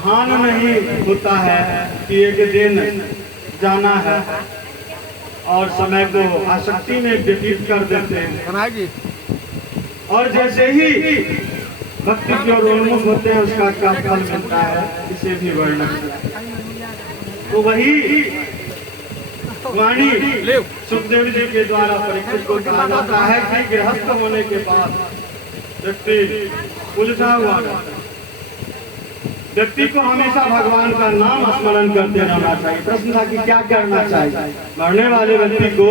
भान नहीं होता है कि एक दिन जाना है और समय को आसक्ति में व्यतीत कर देते हैं। और जैसे ही भक्ति की ओर उन्मुख होते हैं उसका क्या फल मिलता है इसे भी वर्णन। तो वही वाणी सुखदेव जी के द्वारा परीक्षित को कहा जाता है कि गृहस्थ होने के बाद व्यक्ति उलझा हुआ रहता है। व्यक्ति को हमेशा भगवान का नाम स्मरण करते रहना चाहिए। प्रश्न था कि क्या करना चाहिए, मरने वाले व्यक्ति को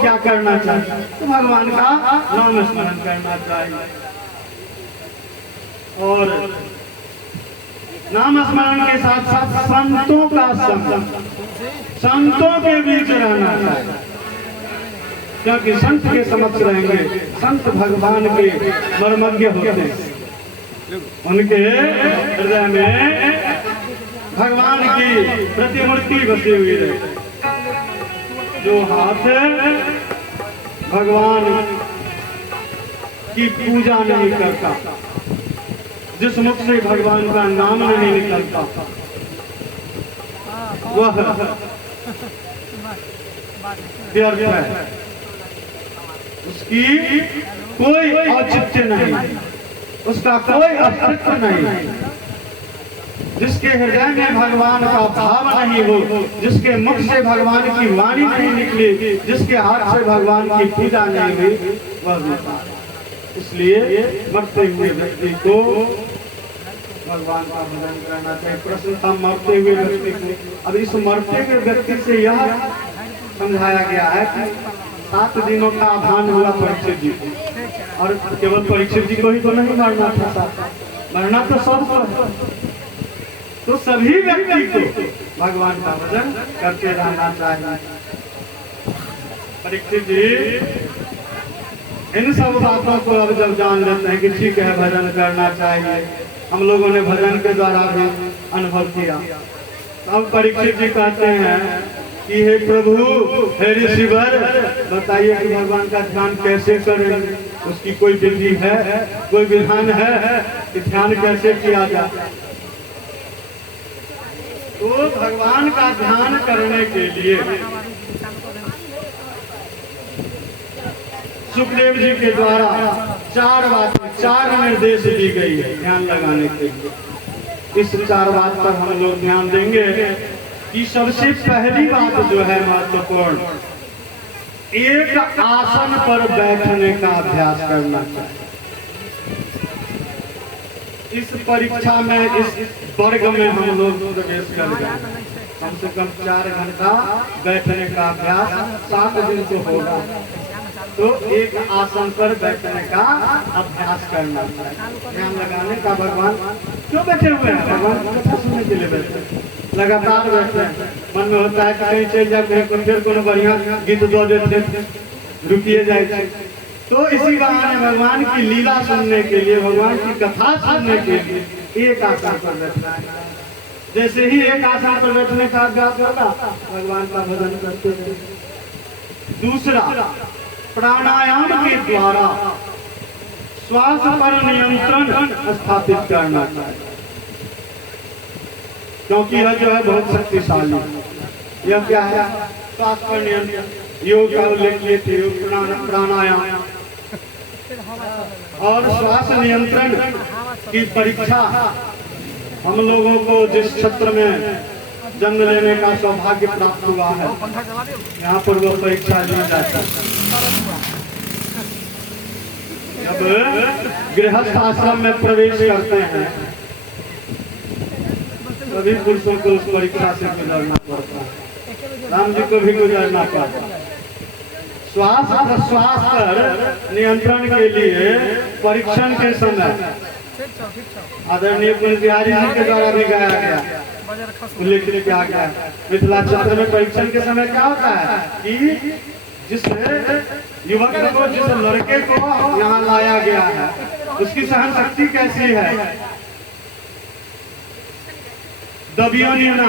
क्या करना चाहिए? तो भगवान का नाम स्मरण करना चाहिए और नाम स्मरण के साथ साथ संतों का संग, संतों के बीच रहना चाहिए, क्योंकि संत के समक्ष रहेंगे। संत भगवान के मर्मज्ञ होते हैं, उनके हृदय में भगवान की प्रतिमूर्ति बसी हुई है। जो हाथ भगवान की पूजा नहीं करता, जिस मुख से भगवान का नाम नहीं निकलता, वह व्यर्थ है, उसकी कोई औचित्य नहीं, उसका कोई अस्तित्व नहीं। जिसके हृदय में भगवान का भाव नहीं हो, जिसके मुख से भगवान की वाणी नहीं निकली, जिसके हाथ से भगवान की पूजा नहीं हुई, वह बेकार। इसलिए मरते हुए व्यक्ति को भगवान का भजन करना चाहिए। प्रश्न था मरते हुए व्यक्ति को। अब इस मरते हुए व्यक्ति से यह समझाया गया है कि 7 दिनों का आधान हुआ परीक्षित जी को, और केवल परीक्षित जी को ही तो नहीं मरना था, मरना तो सबको। तो सभी व्यक्ति को भगवान का भजन करते रहना चाहिए। परीक्षित जी इन सब बातों को अब जब जान लेते हैं कि ठीक है भजन करना चाहिए, हम लोगों ने भजन के द्वारा भी अनुभव किया, अब परीक्षित जी कहते हैं कि हे प्रभु, हे ऋषिवर, बताइए कि भगवान का ध्यान कैसे करें? उसकी कोई विधि है, कोई विधान है कि ध्यान कैसे किया जाए? तो भगवान का ध्यान करने के लिए सुखदेव जी के द्वारा 4 निर्देश दी गई है ध्यान लगाने के लिए। इस 4 बात पर हम लोग ध्यान देंगे कि सबसे पहली बात जो है महत्वपूर्ण, एक आसन पर बैठने का अभ्यास करना चाहिए। इस परीक्षा में, इस वर्ग में हम लोग प्रवेश कर गए, कम से कम 4 घंटा बैठने का अभ्यास 7 दिन को होगा। तो एक आसन पर बैठने का अभ्यास करना चाहिए, ध्यान लगाने का। भगवान क्यों बैठे हुए हैं? भगवान को कथा सुनने के लिए बैठे हैं, लगातार बैठते हैं। मन में होता है कि कहीं चल जाए, कहीं फिर कोनो बढ़िया गीत दो देते, रुकिए जाए। तो इसी बहाने भगवान की लीला सुनने के लिए, भगवान की कथा सुनने के लिए एक आसन पर बैठना है। जैसे ही एक आसन पर बैठने का अभ्यास होगा, भगवान का भजन करते हैं। दूसरा, प्राणायाम के द्वारा श्वास पर नियंत्रण स्थापित करना चाहिए, क्योंकि यह जो है बहुत शक्तिशाली। यह क्या है? श्वास पर नियंत्रण। योग का उल्लेख किए थे, प्राणायाम और श्वास नियंत्रण की परीक्षा हम लोगों को जिस क्षेत्र में जन्म लेने का सौभाग्य प्राप्त हुआ है, यहाँ पर वो परीक्षा ली जाती है। जब गृहस्थ आश्रम में प्रवेश करते हैं, सभी पुरुषों को उस परीक्षा से गुजरना पड़ता है। राम जी को भी गुजरना पड़ता है। श्वास प्रश्वास पर नियंत्रण के लिए परीक्षण के समय आदरणीय कुंज बिहारी जी के द्वारा भी गाया गया, उल्लेख किया गया। मिथिला क्षेत्र में परीक्षण के समय क्या होता है कि जिस युवक को, जिस लड़के को यहाँ लाया गया है, उसकी सहन शक्ति कैसी है? दबियोनी ना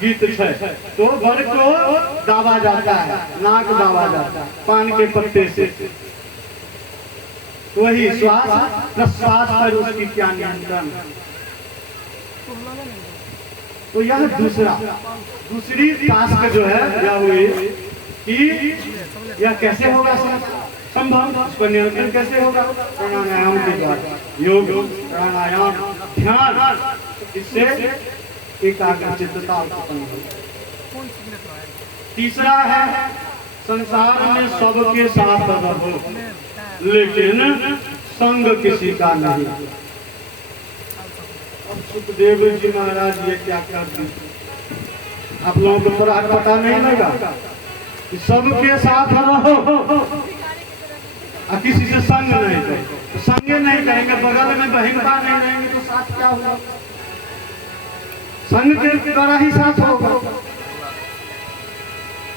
गीत है, तो वर को दाबा जाता है, नाक दाबा जाता है पान के पत्ते से। वही श्वास प्रश्वास पर उसकी क्या नियंत्रण है? तो यह दूसरी टास्क जो है यह हुई कि यह कैसे होगा संभव, उस पर नियंत्रण कैसे होगा? प्राणायाम के द्वारा, योग, प्राणायाम, ध्यान, इससे एकाग्रचित्तता उत्पन्न होगी। तीसरा है संसार में सबके साथ रहो लेकिन संग किसी का नहीं। अब सुखदेव जी महाराज ये क्या कर दी? आप लोगों को थोड़ा पता नहीं लगा कि सबके साथ रहो और किसी से संग नहीं करो। तो संगे नहीं करेंगे, बगल में बहिनता नहीं रहेंगे तो साथ क्या होगा? संग के द्वारा ही साथ होगा।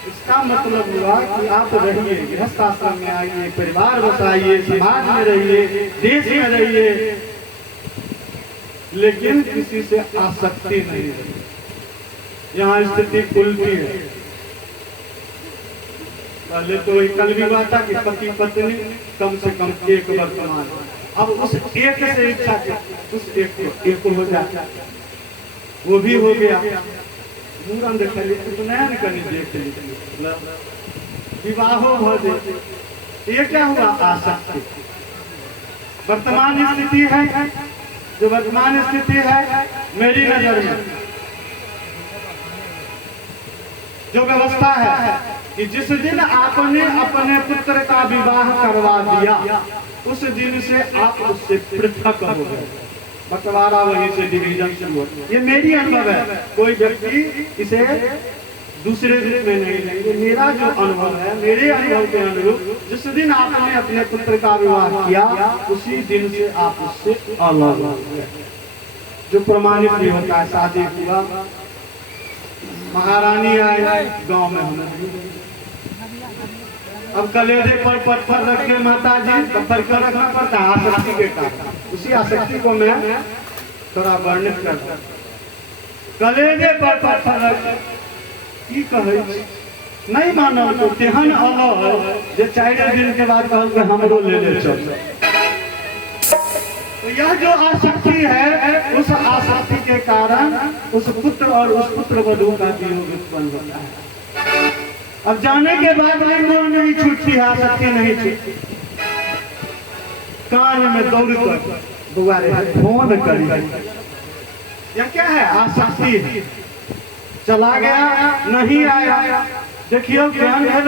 इसका मतलब हुआ कि आप रहिए, गृहस्थ आश्रम में आइए, परिवार बसाइए, समाज में रहिए, देश में रहिए, लेकिन किसी से आसक्ति नहीं रही। यहाँ स्थिति उल्टी है। पहले तो कल भी बात था कि पति पत्नी कम से कम एक वर्तमान, अब उस एक से इच्छा उस एक को हो जाता, वो भी हो गया। मूरन देख लीजिए, नया निकली देख लीजिए, विवाहो भजे, ये क्या हुआ? आसक्ति। वर्तमान स्थिति है, जो वर्तमान स्थिति है मेरी नजर में जो व्यवस्था है कि जिस दिन आपने अपने पुत्र का विवाह करवा दिया उस दिन से आप उससे पृथक हो गए। बंटवारा वहीं से डिवीजन शुरू होता है। ये मेरी अनुभव है, कोई व्यक्ति इसे दूसरे रूप में नहीं लेंगे। मेरा जो अनुभव है, मेरे अनुभव के अनुरूप जिस दिन आपने अपने पुत्र का विवाह किया उसी दिन से आप उससे अलग हो गए, जो प्रमाणित भी होता है। शादी हुआ, महारानी आए गांव में, हमने अब कलेजे पर पत्थर रख के माता जी पत्थर कर रखना पड़ता है आसक्ति के कारण। उसी आसक्ति को मैं थोड़ा वर्णित करता हूँ। कलेजे पर पत्थर रख की कहे नहीं मानल तो तेहन अलग जो 4 दिन के बाद कहल के हमरो ले ले चल। तो यह जो आसक्ति है, उस आसक्ति के कारण उस पुत्र और उस पुत्र वधू का वियोग उत्पन्न होता है। अब जाने के बाद भी मोह नहीं छूटती है, आसक्ति नहीं छूटती। कान में दौड़ कर बुआ रे फोन करी, यह क्या है? आसक्ति। चला गया, नहीं आया, देखियो ज्ञान है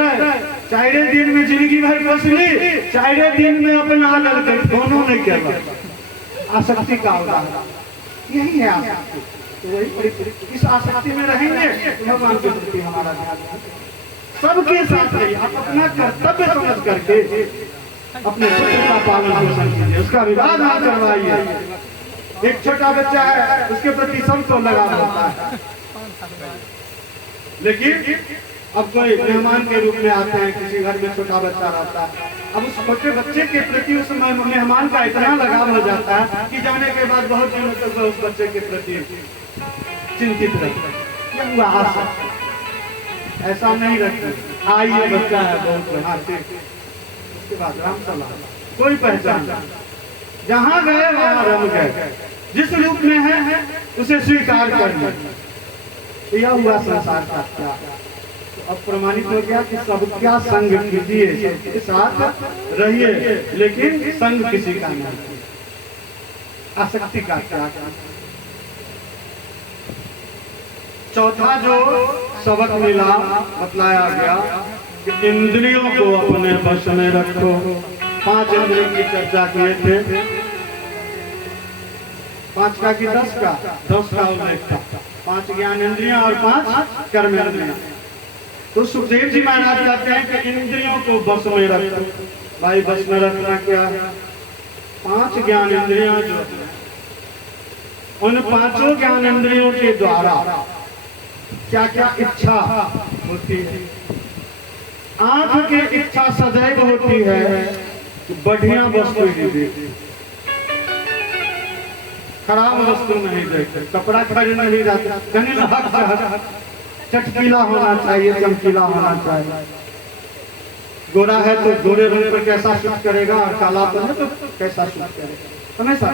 4 दिन में जिंदगी भर बसली, 4 दिन में अपना लड़के दोनों ने किया। आसक्ति का उदाहरण यही है आसक्ति। तो वही इस आसक्ति में रहेंगे भगवान के प्रति हमारा ध्यान सबके साथ रहिए। आप अपना कर्तव्य समझ करके अपने पुत्र का पालन पोषण कीजिए, उसका विवाह ना करवाइए। एक छोटा बच्चा है, उसके प्रति सबको लगाव होता है, लेकिन अब कोई मेहमान के रूप में आते हैं, किसी घर में छोटा बच्चा रहता है, अब उस छोटे बच्चे के प्रति उस मेहमान का इतना लगाव हो जाता है कि जाने के बाद बहुत दिनों तक उस बच्चे के प्रति चिंतित रहता है। क्या हुआ? आसक्ति। ऐसा नहीं रखते, आइए बच्चा है बहुत बढ़ाते, उसके बाद राम सलाम, कोई पहचान, जहाँ गए वहाँ रम गए, जिस रूप में है उसे स्वीकार कर लिया। यह हुआ संसार का त्याग। तो अब प्रमाणित हो गया कि सब क्या संग कीजिए, सबके साथ रहिए, लेकिन संग किसी का नहीं। आसक्ति का त्याग। चौथा जो सबक मिला, बतलाया गया कि इंद्रियों को अपने वश में रखो। 5 इंद्रियों की चर्चा किए थे, 5 का कि 10 का? 10 का उल्लेख था। 5 ज्ञान इंद्रियां और 5 कर्म इंद्रियां। तो सुखदेव जी महाराज कहते हैं कि इंद्रियों को वश में रखो। भाई वश में रखना क्या है? 5 ज्ञान इंद्रियां जो उन 5 ज्ञान इंद्रियों के द्वारा क्या क्या इच्छा होती है। आंख की इच्छा सदैव होती है बढ़िया वस्तु ही देखी, खराब वस्तु नहीं देखते। कपड़ा खरीद नहीं जाता, कहीं चटकीला होना चाहिए, चमकीला होना चाहिए। गोरा है तो गोरे रंग पर कैसा सूट करेगा, और काला तो कैसा सूट करेगा। हमेशा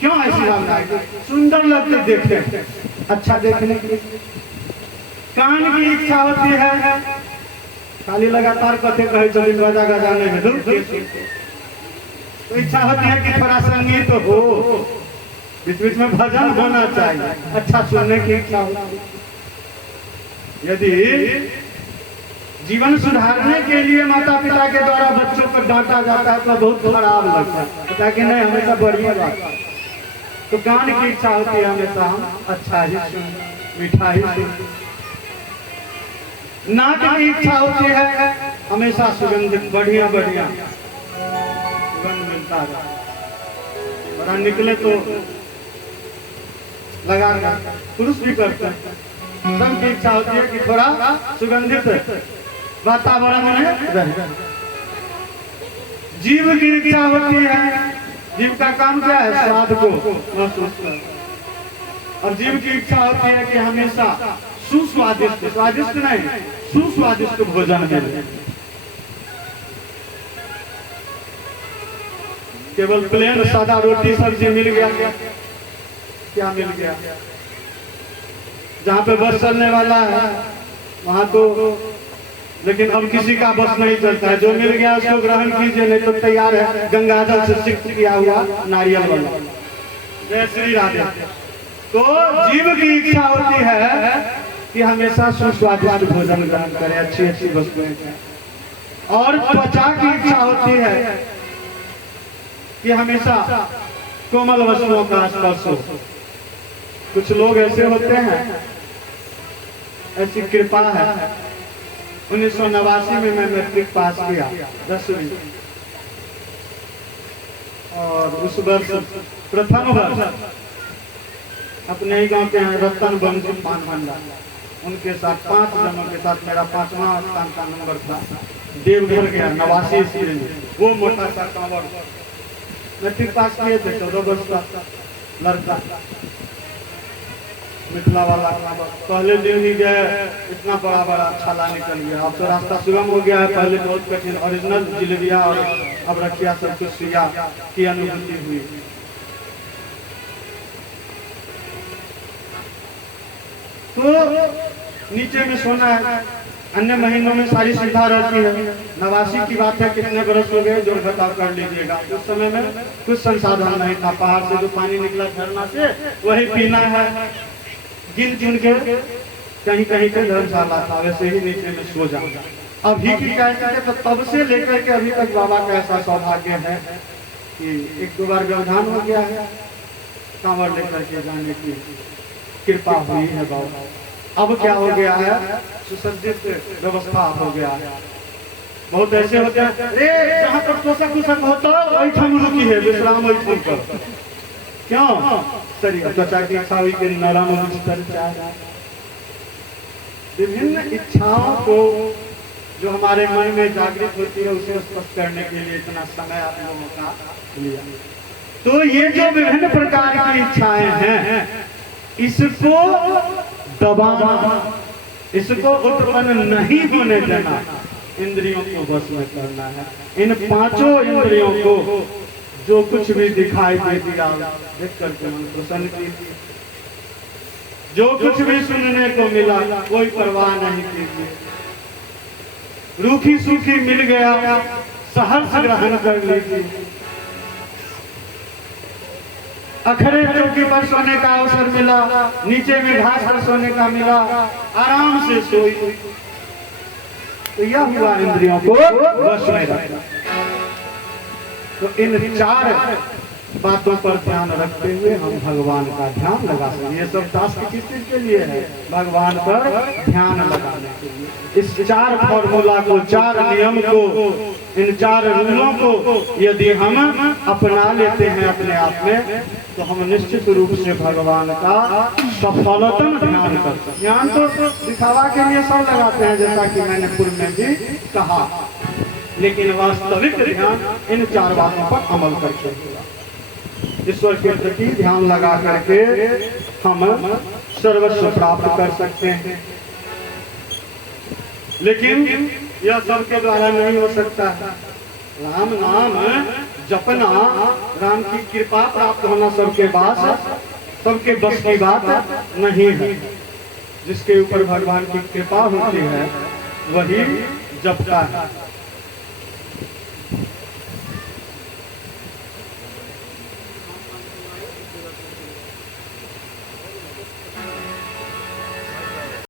क्यों ऐसी भावना है? सुंदर लगते देखते, अच्छा देखने की। कान की इच्छा होती है, खाली लगातार कथे कहे चलिए गजा गजाने में तो इच्छा होती है कि थोड़ा संगीत हो, बीच बीच में भजन होना चाहिए, अच्छा सुनने की इच्छा होती है। यदि जीवन सुधारने के लिए माता पिता के द्वारा बच्चों को डांटा जाता है तो बहुत खराब लगता है, पता कि नहीं, हमेशा बढ़िया बात। तो कान की इच्छा होती है हमेशा हम अच्छा ही सुन, मीठा ही सुन। नाक की इच्छा होती है हमेशा सुगंधित बढ़िया बढ़िया सुगंध मिलता है, बड़ा निकले तो लगा पुरुष भी करते हैं। सबकी इच्छा होती है कि थोड़ा सुगंधित वातावरण में रहे। जीव की इच्छा होती है, जीव का काम क्या है? स्वाद को महसूस करना। और जीव की इच्छा होती है कि हमेशा सुस्वादिष्ट, स्वादिष्ट नहीं, सुस्वादिष्ट भोजन मिले। केवल प्लेन सादा रोटी सब्जी मिल गया, क्या मिल गया? जहाँ पे बस चलने वाला है वहां तो, लेकिन अब किसी का बस नहीं चलता है। जो मिल गया उसको ग्रहण कीजिए, नहीं तो तैयार है गंगाजल से सिक्त किया हुआ नारियल वाला। जय श्री राधे। तो जीव की इच्छा होती है कि हमेशा सुस्वादिष्ट भोजन ग्रहण करें, अच्छी अच्छी वस्तुएं खाएं। और त्वचा की इच्छा होती है कि हमेशा कोमल वस्तुओं का स्पर्श हो। कुछ लोग ऐसे होते हैं, ऐसी कृपा है। 1989 में मैं मैट्रिक पास किया 10वीं, और उस वर्ष प्रथम वर्ष अपने ही गांव के हैं रतन बंधु पान भंडार, उनके साथ 5 जनों के साथ मेरा 5वां स्थान का नंबर था। देवघर गया 89 ईस्वी में, वो मोटा सा कांवड़। मैट्रिक पास किए थे, 14 वर्ष का लड़का, मिथिला वाला कांवड़। पहले दिन ही गए, इतना बड़ा बड़ा छाला निकल गया। अब तो रास्ता सुगम हो गया है, पहले बहुत कठिन ओरिजिनल जिलेबिया और अब रखिया सब कुछ सुइया की अनुभूति हुई। तो नीचे में सोना है, अन्य महीनों में सारी सुविधा रहती है। 89 की बात है, कितने बरस हो गए जोड़ घटाव कर लीजिएगा। उस समय में कुछ संसाधन नहीं था, पहाड़ से जो पानी निकला झरना से वही पीना है। गिन चुन के कहीं कहीं पे धर्मशाला था, वैसे ही नीचे में सो जाओ। अभी की कहते तो तब से लेकर के अभी तक बाबा का ऐसा सौभाग्य है कि 1-2 बार व्यवधान हो गया है, कांवड़ लेकर के जाने की कृपा हुई है बाबा। अब क्या हो गया है, सुसज्जित व्यवस्था हो गया है। बहुत ऐसे होते हैं, अरे जहाँ पर तोषक कुशक होता वही ठम रुकी है, विश्राम वही ठम कर। क्यों? शरीर त्वचा की इच्छा हुई कि नरम विभिन्न इच्छाओं को जो हमारे मन में जागृत होती है उसे स्पष्ट करने के लिए इतना समय आप लोगों का लिया। तो ये जो विभिन्न प्रकार की इच्छाएं हैं, इसको दबाना, इसको उत्पन्न नहीं होने देना, इंद्रियों को बस में करना है। इन 5 इंद्रियों को जो कुछ भी दिखाई दे दिया देख करके मन प्रसन्न कीजिए। जो कुछ भी सुनने को मिला कोई परवाह नहीं कीजिए। रूखी सूखी मिल गया सहर्ष ग्रहण कर लीजिए। अखरे चौकी पर सोने का अवसर मिला, नीचे में घास पर सोने का मिला, आराम से सोई। तो यह हुआ इंद्रियों को वश में रखना। तो इन 4 बातों पर ध्यान रखते हुए हम भगवान का ध्यान लगा सकते। ये सब टास्क किस चीज के लिए है? भगवान पर ध्यान लगाने के लिए। इस 4 फॉर्मूला को, 4 नियम को, इन 4 रूलों को यदि हम अपना लेते हैं अपने आप में, तो हम निश्चित रूप से भगवान का सफलतम ध्यान करते हैं। ध्यान तो दिखावा के लिए सब लगाते हैं, जैसा कि मैंने पूर्व में भी कहा, लेकिन वास्तविक ध्यान इन 4 बातों पर अमल करते हैं। ईश्वर के प्रति ध्यान लगा करके हम सर्वस्व प्राप्त कर सकते हैं। लेकिन यह सबके द्वारा नहीं हो सकता है। राम नाम जपना राम की कृपा प्राप्त होना सबके पास, सबके बस की बात नहीं है। जिसके ऊपर भगवान की कृपा होती है वही जपता है।